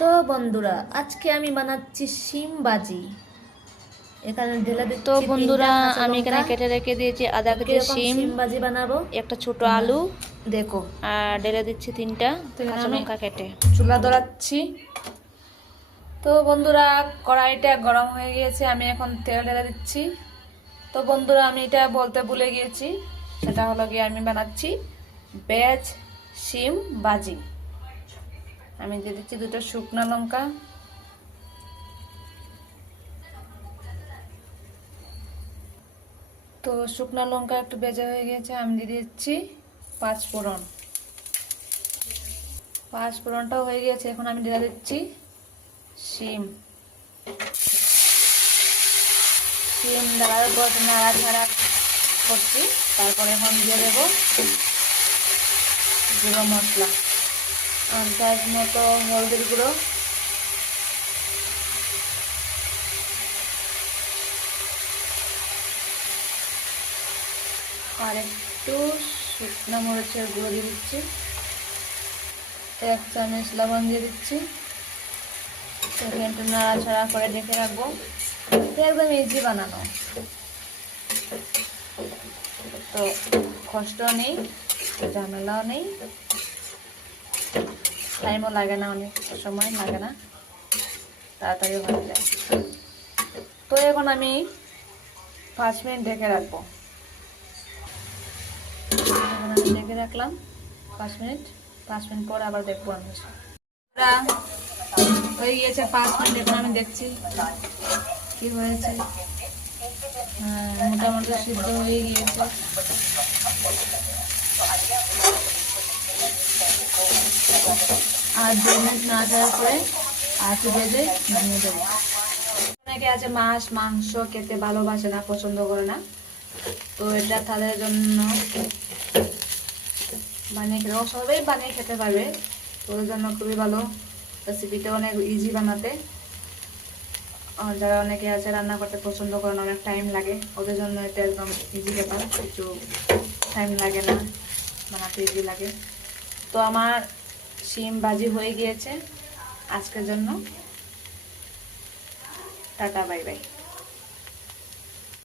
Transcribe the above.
তো বন্ধুরা, আজকে আমি বানাচ্ছি শিম ভাজি। এখানে ঢেলে তো দিচ্ছি বন্ধুরা, 3টা কাঁচা আমি লঙ্কা। এখানে কেটে রেখে দিয়েছি আধা কেজি কিরকম শিম, শিম ভাজি বানাবো একটা ছোট তোমরা আলু, দেখো। আর ঢেলে দিচ্ছি 3টা তো এখানে কাঁচা আমি লঙ্কা কেটে। চুলা ধরাচ্ছি। তো বন্ধুরা, কড়াইটা গরম হয়ে গিয়েছে, আমি এখন তেল ঢেলে দিচ্ছি। তো বন্ধুরা, আমি এটা বলতে ভুলে গিয়েছি, সেটা হলো গিয়ে আমি বানাচ্ছি ভেজ শিম ভাজি। আমি দিয়ে দিচ্ছি 2টা শুকনো লঙ্কা। তো শুকনো লঙ্কা একটু ভেজা হয়ে গেছে, আমি দিয়ে দিচ্ছি 5 ফোড়ন। 5 ফোড়নটাও হয়ে গেছে, এখন আমি দিয়ে দিচ্ছি শিম। শিম দেওয়ার পর নাড়াচাড়া করছি। তারপরে এখন দিয়ে দেবো গুঁড়ো মশলা, আন্দাজ মতো হলদির গুঁড়ো, আর একটু শুকনো মরিচের গুঁড়ো দিয়ে দিচ্ছি, 1 চামচ লবণ দিয়ে দিচ্ছি। একটু নাড়াচাড়া করে ঢেকে রাখবো। একদম ইজি বানানো, তো কষ্টও নেই, ঝামেলাও নেই, টাইমও লাগে না, অনেক সময় লাগে না, তাড়াতাড়ি হয়ে যায়। তো এখন আমি 5 মিনিট ঢেকে রাখবো। এখন আমি ঢেকে রাখলাম 5 মিনিট। 5 মিনিট পর আবার দেখবো আমি। হয়ে গিয়েছে 5 মিনিট, এখন আমি দেখছি কি হয়েছে। হ্যাঁ, মোটামুটি সিদ্ধ হয়ে গিয়েছে। আর 2 মিনিট নাড়াচাড়া করে আঁচে ভেজে নামিয়ে দেবো। অনেকে আছে মাছ মাংস খেতে ভালোবাসে না, পছন্দ করে না, তো এটা তাদের জন্য বানিয়ে খেতে, সবাই বানিয়ে খেতে পারবে। তো ওর জন্য খুবই ভালো রেসিপিটা, অনেক ইজি বানাতে। আর যারা অনেকে আছে রান্না করতে পছন্দ করে না, অনেক টাইম লাগে, ওদের জন্য এটা একদম ইজি ব্যাপার, একটু টাইম লাগে না, বানাতে ইজি লাগে। তো আমার শিম ভাজি হয়ে গিয়েছে। আজকের জন্য টাটা, বাই বাই।